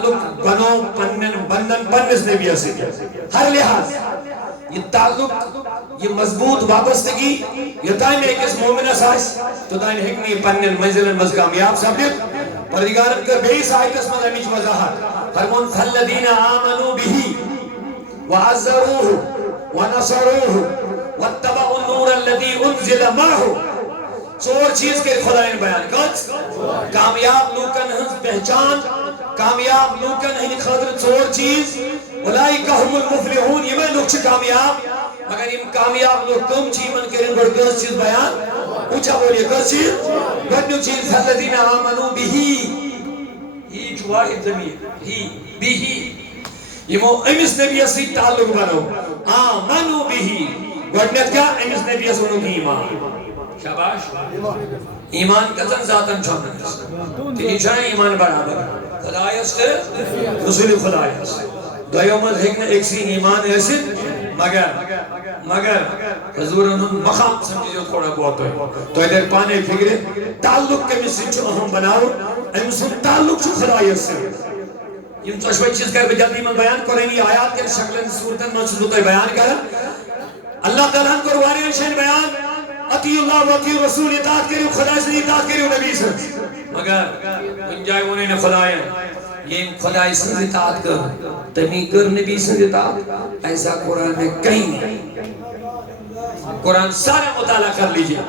تعلق بنو بندن پنس نبی سے ہر لحاظ یہ تعلق یہ مضبوط وابستگی یہ تائم ایک اس مومن اساس تو تائم حکمی پنن منزل مز کامیاب ثابت پروردگار کر بیس آیت اس میں امیچ وضاحت فرمون فالذین آمنوا به وعزروه ونصروه واتبعوا النور الذي انزل معه چور چیز کے خدایان بیان کرد کامیاب لوکن ہنس پہچان کامیاب لوکن ہنس خاطر چور چیز اولئک هم المفلحون یہ میں لوگ چھ کامیاب مگر یہ کامیاب لوگ کم چی من کریں بڑھ کس چیز بیان اونچا بولیے کس چیز بڑھنو چیز فالذین آمنوا به ہی واحد ضمیر ہی به یہ وہ امس نبی سے تعلق بنو آمنوا به گوڑنیت کیا امس نبی سے انہوں کی ایمان شاباش ایمان کتن ذاتن چھوڑنے تیری چھائیں ایمان برابر خدایست رسول خدایست دویو مز ہکن ایک سی ایمان ایسی مگر حضور انہوں مقام سمجھے جو تھوڑا بہت ہے تو ادھر پانے فکرے تعلق کے میں چھو اہم بناو امسن تعلق چھو خدایست سے یہ چشوئی چیز کر بجلدی من بیان کریں آیات کے شکل صورتن من چھو بیان کر اللہ تعالیٰ کو رواری شہر بیان اتی اللہ و اتی رسول اطاعت کریو خدا سے اطاعت کریو نبی سے مگر انجائے انہیں نے خدایاں یہ خدای سے اطاعت کر تمی کر نبی سے اطاعت ایسا قرآن میں کہیں نہیں قرآن سارا مطالعہ کر لیجئے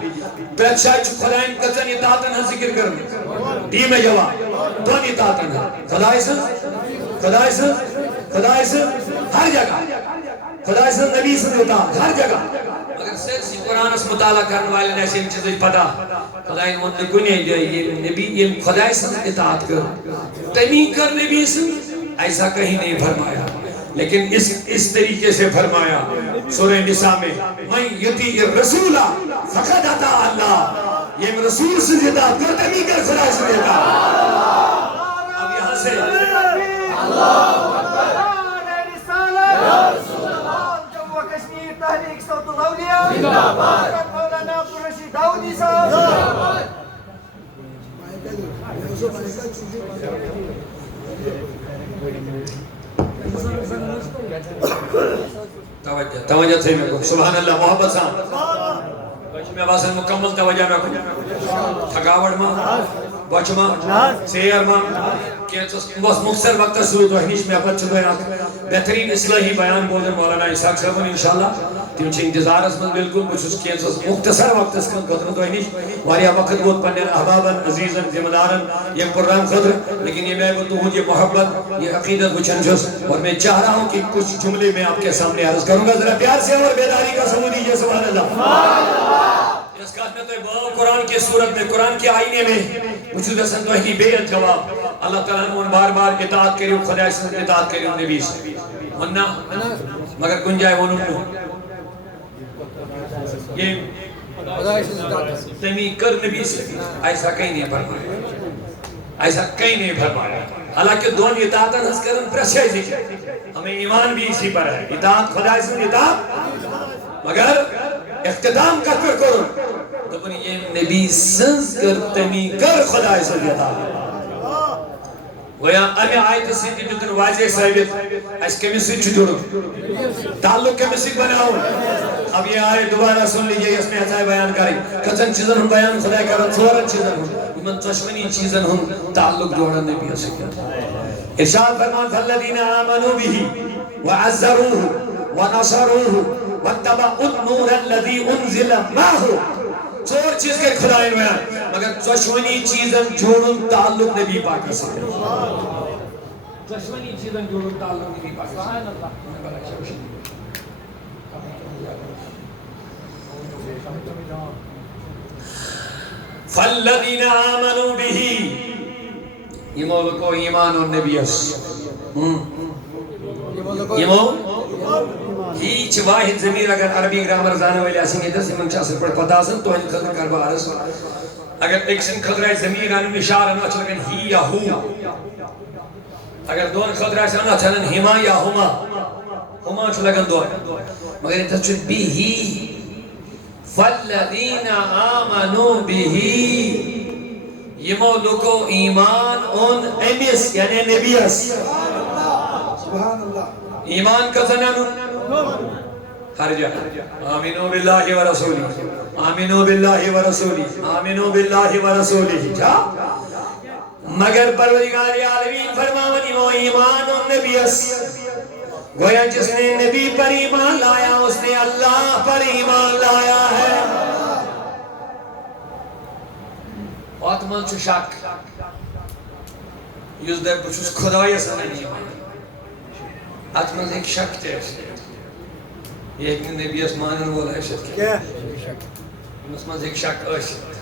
پیت شاید چھو خدایاں کتن اطاعتن ہاں ذکر کرنے دی میں جواب دون اطاعتن ہاں خدای سے ہر جگہ خدای سے نبی سے اطاعت ہر جگہ اگر سیرسی قرآن اس مطالعہ کرنے والے نے ایسے ان چیزیں پتا خدای نے گنے جو یہ نبی یہ خدای سے اطاعت کر تمی کر نبی سے ایسا کہیں نہیں فرمایا لیکن اس طریقے سے فرمایا سورہ نساء میں من یطیع الرسول فقد اطاع اللہ یہ رسول سے اطاعت کر تمی کر خدای سے اطاعت اب یہاں سے اللہ تحریک صوت الاولیاء مولانا عبدالرشید داؤدی صاحب توجہ تھے میں کو سبحان اللہ محبت صاحب میں آوازن مکمل توجہ میں کو تھکاوڑ ماں بچ ماں سیر ماں بس مختصر وقت سرود وحنیش میں اپت چلو بہترین اصلاحی بیان بولن مولانا اسحاق صاحب انشاءاللہ تم چھ انتظار اس میں بالکل کچھ کیسس مختصر وقت اس کا قدرت وحنیش واریا وقت بہت پنن احباباً عزیزاً ذمہ داراً یہ پروگرام خدر لیکن یہ میں بتوں یہ محبت یہ عقیدت وچن جس اور میں چاہ رہا ہوں کہ کچھ جملے میں آپ کے سامنے عرض کروں گا ذرا پیار سے اور بیداری کا سبوت دیجیے سبحان اللہ اس کا میں تو قرآن کے صورت میں قرآن کے آئینے میں وجود حسن تو ہی بے جواب اللہ تعالیٰ نے بار بار اطاعت کری خدا سے اطاعت کری نبی سے ورنہ مگر گنجائے وہ انہوں یہ تمی کر نبی سے ایسا کہیں نہیں فرمایا ایسا کہیں نہیں فرمایا حالانکہ دون اطاعتاً ہنس کرن پرسے ذکر ہمیں ایمان بھی اسی پر ہے اطاعت خدا سے اطاعت مگر اختتام کر کرو تو بنی یہ نبی سنز کر تمی کر خدا سے اطاعت ویا امی آیت سے جتن واضح صاحبت اس کمی سے چھوڑو تعلق کمی سے بناؤ اب یہ آئے دوبارہ سن لیجئے اس میں ایسا بیان کریں کچن چیزن ہم بیان خدا کرو چورن چیزن ہم من چشمنی چیزن ہم تعلق جوڑن نبی سے ارشاد فرمان فالذین آمنوا به وعزروه ونصروه واتبعوا النور الذي انزل معه چور چیز کے خدای بیان مگر چشمنی چیزن جوڑن تعلق نبی پاکی سے چشمنی چیزن جوڑن تعلق نبی پاکی سے فالذین آمنوا به یہ کو ایمان اور نبی اس ہیچ واحد ضمیر اگر عربی گرامر زانے والے آسیں گے دس امام شاہ سے پڑھ پتا سن تو ہن خطر کر بارس اگر ایک سن خطرہ ضمیر آنے اشارہ نہ چلگن ہی یا ہو اگر دون خطرہ سے نہ چلن ہما یا ہما چلگن دون مگر یہ تچل بھی فالذین آمنوا به یمو لوکو ایمان اون امیس یعنی نبیس سبحان اللہ ایمان کا زنانو ہر جا آمینو باللہ و رسولی آمینو باللہ و رسولی آمینو باللہ و رسولی جا مگر پروردگار عالمین فرماونی وہ ایمان اون نبیس گویا جس نے نبی پر ایمان لایا اس نے اللہ پر ایمان لایا ہے آتمان چھو شک یوز دے بچوس خدای سنن ایمان آتمان ایک شک تے یہ ایک نبی اسمانن والا اشت کیا آتمان ایک شک اشت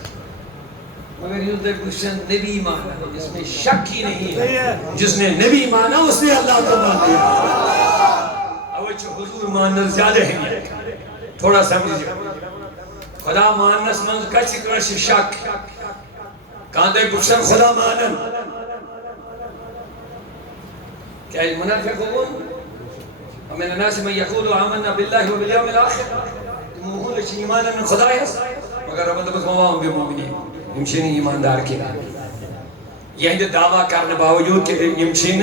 مگر یوز دے بچوس نبی ایمان جس میں شک ہی نہیں ہے جس نے نبی مانا اس نے اللہ کو مان دیا اوچ حضور ماننا زیادہ ہے تھوڑا سمجھئے خدا ماننس من کچھ کرش شک کاندے بچن خدا مانن کیا منافق ہون ومن الناس من يقول آمنا بالله وباليوم الآخر مقول چھ ایمانا من خدا ہے مگر رب دبس مواہم بمؤمنین امشین ایماندار کی یہ ہندے دعویٰ کرنے باوجود کہ امشین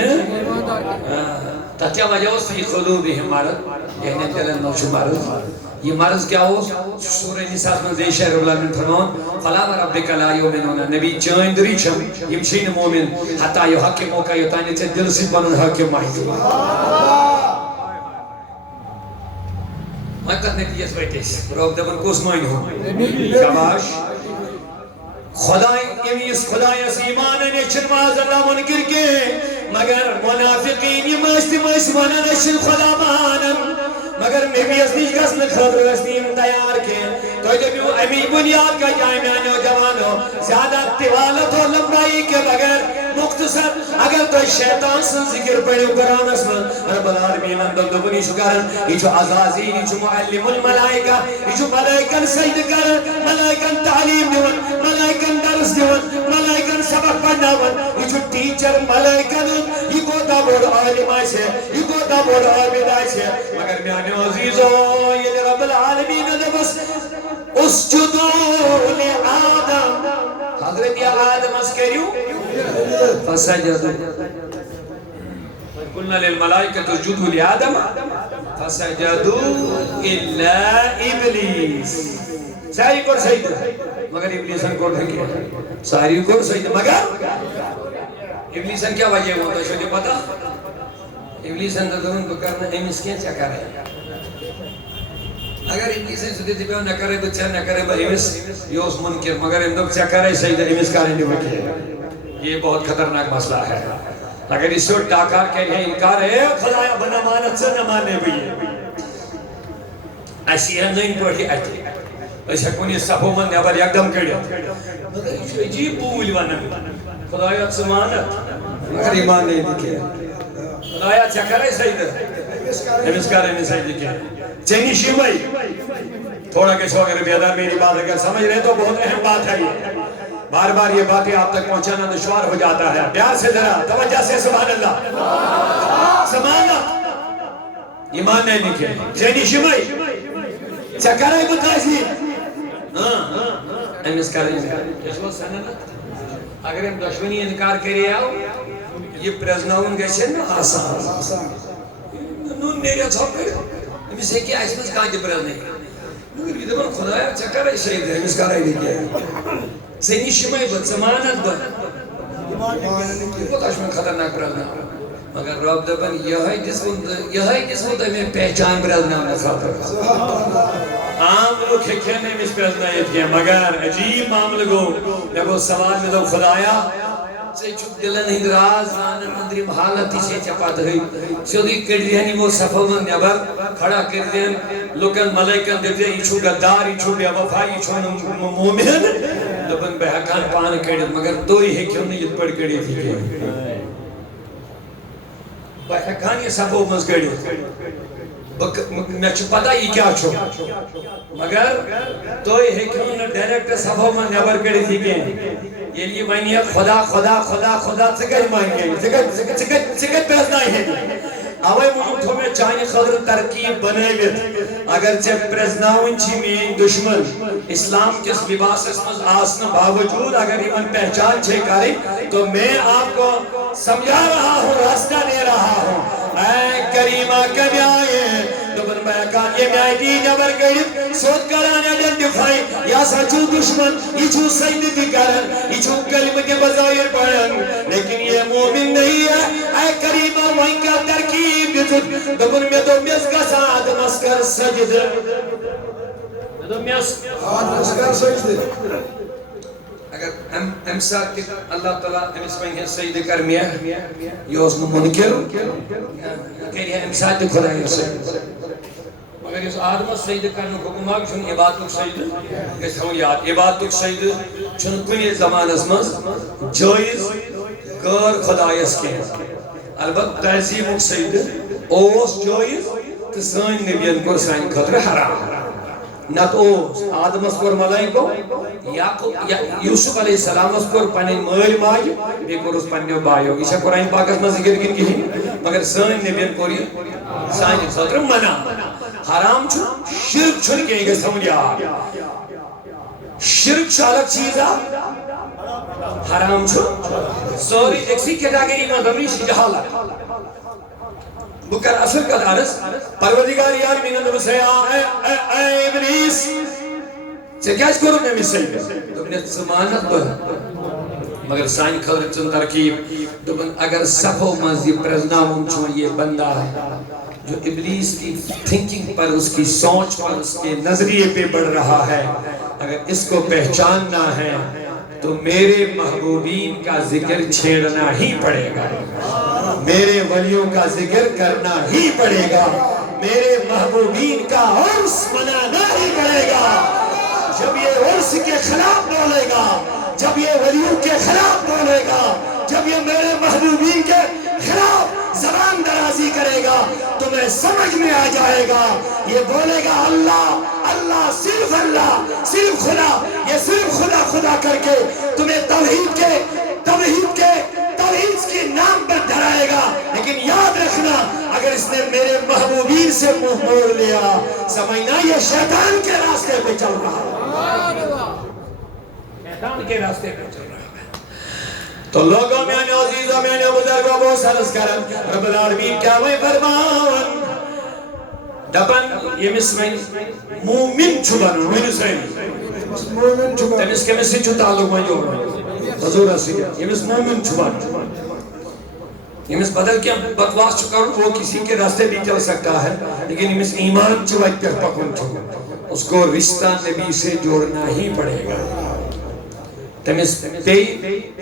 تتیا وجہ اس فی قلوبہم مرض یہ ہندے دلن نوچو مرض یہ مرض کیا ہو سورہ نساء میں دیشہ رب العالمین فرمان فلا وربک لا یؤمنون نبی چاند ریچم یمشین مومن حتی یحکمو کا یتانی تے دل سے بنن حاکم ماہی میں کہنے کی اس بیٹیس رب دبن کوس مائن ہوں شباش خدای اس ایمان نیچن معاذ اللہ منکر کے مگر منافقین یہ مجتمعی وننشن خدا مانن مگر نبی اس نیچ گسن خبر اس نیم تیار کے تو جب امی بنیاد کا جائمیان و جوانو زیادہ طوالت و لمبائی کے بغیر مختصر اگر تو شیطان سن ذکر پڑھو قرآن اس میں رب العالمین اندر دبنی شکرن یہ جو عزازین یہ جو معلم الملائکہ یہ جو ملائکن سید کرن ملائکن تعلیم دیون ملائکن درس دیون ملائکن سبق پڑھناون یہ جو ٹیچر ملائکن یہ کو دبور عالم آئے یہ کو دبور عابد آئے مگر میانے عزیزو یہ رب العالمین دبس اسجدو لآدم حضرت یا آدم اس کریو فسجدو قلنا للملائکة اسجدو لآدم فسجدو الا ابلیس ساری کور سجدہ مگر ابلیسن کور دھنگی ساری کور سجدہ مگر ابلیسن کیا وجہ ہوتا ہے شو پتا ابلیسن دادون کو کرنا ایمس کیا چاہ کر رہے اگر ابلیسن سدی دیبیو نہ کرے بچہ نہ کرے با ایمس یہ اس منکر مگر اندک چاہ کرے سجدہ ایمس کارے نہیں بکی یہ بہت خطرناک مسئلہ ہے اگر اس وقت ڈاکار کہ یہ انکار ہے خدایا بنا مانت سے نہ مانے بھی ایسی ہے نہیں پڑھی آتی ایسا کونی صفو من نیبر یک دم کردیا مگر یہ عجیب بول وانا خدایا سے مانت مگر ایمان نہیں دکھے خدایا چاہ کرے سجدہ ایمس کارے نہیں سجدہ دکھے چینی شیوائی تھوڑا کچھ اگر بیدار میری بات اگر سمجھ رہے تو بہت اہم بات ہے یہ بار بار یہ باتیں آپ تک پہنچانا دشوار ہو جاتا ہے پیار سے ذرا توجہ سے سبحان اللہ سبحانہ ایمان نہیں نکھے چینی شیوائی چکرائی بتائی ایمس کارے نہیں سجدہ اگر ہم دشمنی انکار کرے آؤ یہ پرزناؤن گئے نا آسان نون نیریا چھوپ کرے امیس ہے کہ ایسمس کہاں جب پرز نہیں مگر یہ دبر خدایا چکر ہے شہید ہے امیس کارا ہی نہیں کیا سینی شمائی بد سمانت بد یہ بہت اشمن خطرناک پرز نہ مگر رب دبن یہائی جس ہوتا ہے میں پہچان پرز نام نخواہ پر عام لوگ کھینے میں اس پرز نہ یہ کیا مگر عجیب معامل گو جب وہ سوال میں دو خدایا سے چھپ دلن ہندراز آنن اندریم حالتی سے چپات ہوئی سیودی کر دیا وہ صفو من نیبر کھڑا کر دیا لوکن ملائکن دیتے ہیں ایچھو گدار ایچھو بے وفائی ایچھو مومن لبن بہکان پان کر دیا مگر دو ہی ہے کیوں نہیں یہ پڑھ کر دی تھی بہکان یہ صفو مز کر دیا میں چھو پتا یہ کیا چھو مگر تو ہی ہے کیوں نے ڈائریکٹ صفو من نیبر کر دی تھی یہ لیے معنی ہے خدا خدا خدا خدا سکت مائیں گے سکت پیس نہیں ہے اوے موجود تھو میں چاہنے خضر ترکیب بنائیت اگر چے پریزناون چھی میں دشمن اسلام کس لباس اسمز آسنا باوجود اگر یہ پہچان چھے کریں تو میں آپ کو سمجھا رہا ہوں راستہ دے رہا ہوں اے کریمہ کبھی آئے دبن بیکان یہ میں آئی جبر گئیت سوچ کرانے ایڈنٹیفائی یا سچو دشمن یہ چھو سجد بھی کرن یہ چھو کلمہ کے بظاہر پڑھن لیکن یہ مومن نہیں ہے اے کریمہ وہیں کا ترکیب دیتت دبن میں دو میز کا ساتھ مسکر سجد دو میز مسکر سجد اگر امسا کہ اللہ تعالیٰ امس ون ہے سجدہ کر میں یہ اس نے منکر کہ یہ امسا تے خدا ہے سجدہ مگر اس آدم سجدہ کرنے کو حکم چھن عبادت سجدہ گژھِ ہو یاد عبادت سجدہ چھن کُنہِ زمانس منٛز جٲیز غٲر خدایس کینٛہہ البتہ تعظیمُک سجدہ اوس جٲیز تہٕ سٲنۍ نبیَن کوٚر سانہِ خٲطرٕ حرام نت اوس آدمس کور ملائکو یوسف علیہ السلام اس کور پنن مال ماج بے کور اس پنن بایو یہ قرآن پاکس میں ذکر کن کی مگر سان نبیین کور یہ سان خاطر منع حرام چھو شرک چھن کے گے سمجھا شرک شالک چیز حرام چھو سوری ایکسی کیٹاگری میں دمری جہالت بکر اصل کا دارس پروردگار یار میں نے سے اے ابلیس سے کیا کرو میں سجدہ تم نے ضمانت پر مگر سائن خبر چن ترکیب دبن اگر صفو مز یہ پرزناون چھو یہ بندہ ہے جو ابلیس کی تھنکنگ پر اس کی سوچ پر اس کے نظریے پہ بڑھ رہا ہے اگر اس کو پہچاننا ہے تو میرے محبوبین کا ذکر چھیڑنا ہی پڑے گا میرے ولیوں کا ذکر کرنا ہی پڑے گا میرے محبوبین کا عرس منانا ہی پڑے گا جب یہ عرس کے خلاف بولے گا جب یہ ولیوں کے خلاف بولے گا جب یہ میرے محبوبین کے خلاف زبان درازی کرے گا تمہیں سمجھ میں آ جائے گا یہ بولے گا اللہ اللہ صرف خدا یہ صرف خدا خدا کر کے تمہیں توحید کے نام پر دھرائے گا لیکن یاد رکھنا اگر اس نے میرے محبوبین سے منہ موڑ لیا سمجھنا یہ شیطان کے راستے پہ چل رہا ہے شیطان کے راستے پہ چل رہا ہے تو لوگوں میں آنے عزیزوں میں آنے بزرگوں بہت سرس کرن رب العالمین کیا میں فرمان دبن یہ مسمین مومن چھبن مومن سرین تمس کے مسجد چھو تعلق میں جو حضور رسول یہ مس مومن چھبن یہ مس بدل کیا بکواس چکر وہ کسی کے راستے بھی چل سکتا ہے لیکن یہ مس ایمان چھوٹ کر پکن چھو اس کو رشتہ نبی سے جوڑنا ہی پڑے گا تمس پی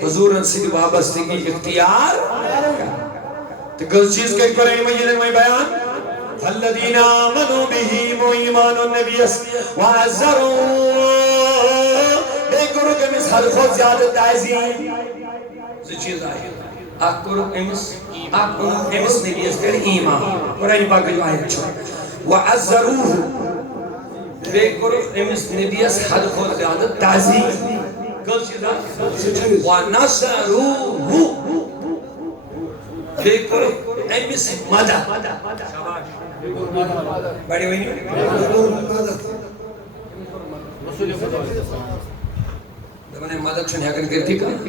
حضور رسول وابستگی اختیار تو کس چیز کے قرآن مجید میں بیان الذين آمنوا به وإيمان النبي وعزروا بيقولوا كمس هل خود زیادہ تعظیم یہ چیز آئی اکرو امس نبی اس پر ایمان قرآن پاک جو آیت چھو وعزروه بيقولوا امس نبی اس حد خود زیادہ تعظیم کل چیز آئی ونصروه بيقولوا امس مدد بڑی ہوئی نہیں دمانے مدد چھنے اگر کرتی کہاں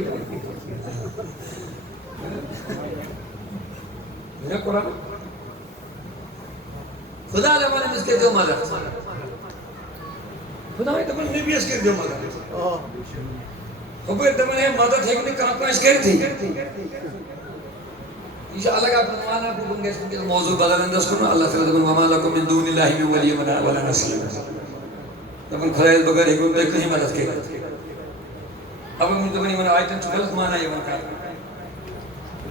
یہ قرآن خدا دمانے میں اس کے دو مدد خدا دمانے نبی اس کے دو مدد خبر دمانے مدد ہے کہ کہاں اس کرتی انشاءاللہ کا عنوان آپ کو گے اس موضوع بدل انداز کرنا اللہ تعالی دمن وما لکم من دون اللہ من ولی ولا نصیر دمن خدای بغیر ایک بندے کہیں مدد کے اب من دمن من آیتن چھ غلط معنی یہ کا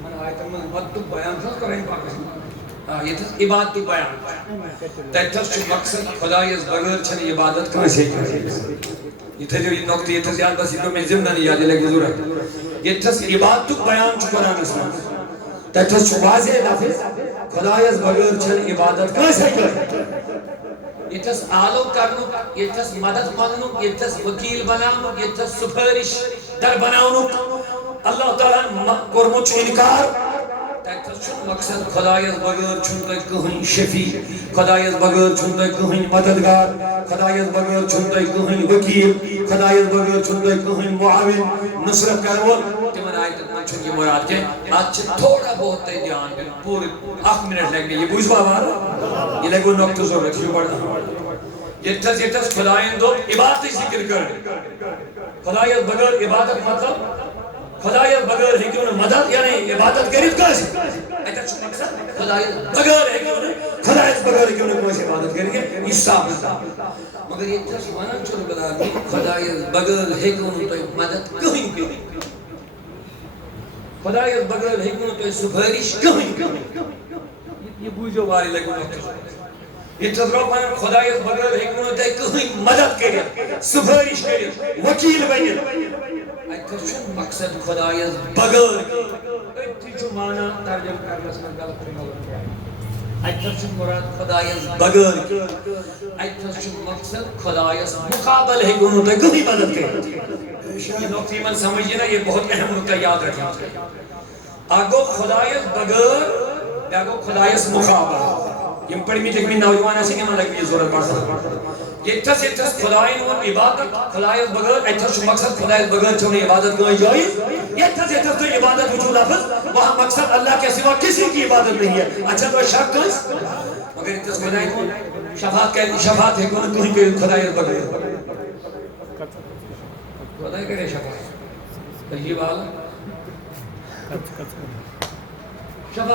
من آیتن من مطلب بیان تھا قرآن پاک میں یہ تھا عبادت بیان تیتھس چھ مقصد خدای اس بغیر چھن عبادت کہاں سے یہ تھا جو یہ نقطہ یہ تھا زیادہ بس یہ میں ضمن نہیں یاد لگے ضرورت یہ تھا عبادت بیان چھ قرآن اس تیتھس چھ واضح لفظ خدای اس بغیر چھن عبادت کہاں سے یہ تھا آلو کرنو یہ تھا مدد ماننو یہ تھا وکیل بناونو یہ تھا سفارش در بناونو اللہ تعالیٰ کرمو چھ انکار تتھ مقصد خدایس بغیر چھن تہ کہین شفیع خدایس بغیر چھن تہ کہین مددگار خدایس بغیر چھن تہ کہین وکیل خدایس بغیر چھن تہ کہین معاون نصرت کرو تمن آیتن من چھن یہ مراد کہ آج تھوڑا بہت دھیان دین پورے 1 منٹ لگے یہ بوجھ بابا یہ لگو نقطہ ضرورت یہ بڑا یہ خدایان دو عبادت ذکر کر خدایس بغیر عبادت مطلب خدایس بغیر ہیکو مدد یعنی عبادت کرت کس ایتھا چھ مقصد خدایس بغیر ہیکو خدایس بغیر ہیکو کوئی عبادت کرے یہ صاف ہے مگر یہ تھس ونان چھ بلا خدایس بغیر ہیکو تو مدد کہیں کرے خدایس بغیر ہیکو تو سفارش کہیں یہ بوجھو واری لگو یہ تذکر پانا خدایس بغیر ہیکو تو کہیں مدد کرے سفارش کرے وکیل بنے ایتھا مقصد خدایس بغیر ایتھا مانا ترجمہ کرنس من غلط نہیں ایتھا مراد خدایس بغیر ایتھا مقصد خدایس مقابل ہے کہ تو کہیں مدد کرے یہ نقطہ من سمجھیے نا یہ بہت اہم نقطہ یاد رکھیں آگو خدایس بغیر آگو خدایس مقابل یہ پڑھی میں تک میں نوجوان ایسے کہ میں لگی یہ ضرورت پڑتا یہ تس خدایان و عبادت خدایس بغیر ایتھس مقصد خدایس بغیر چھوڑے عبادت کوئی جائز یہ تس تو عبادت وجو لفظ وہاں مقصد اللہ کے سوا کسی کی عبادت نہیں ہے اچھا تو شک کس مگر تس خدایان شفاعت کہ شفاعت ہے کوئی کہ خدایس بغیر خدا کرے شفاعت یہ والا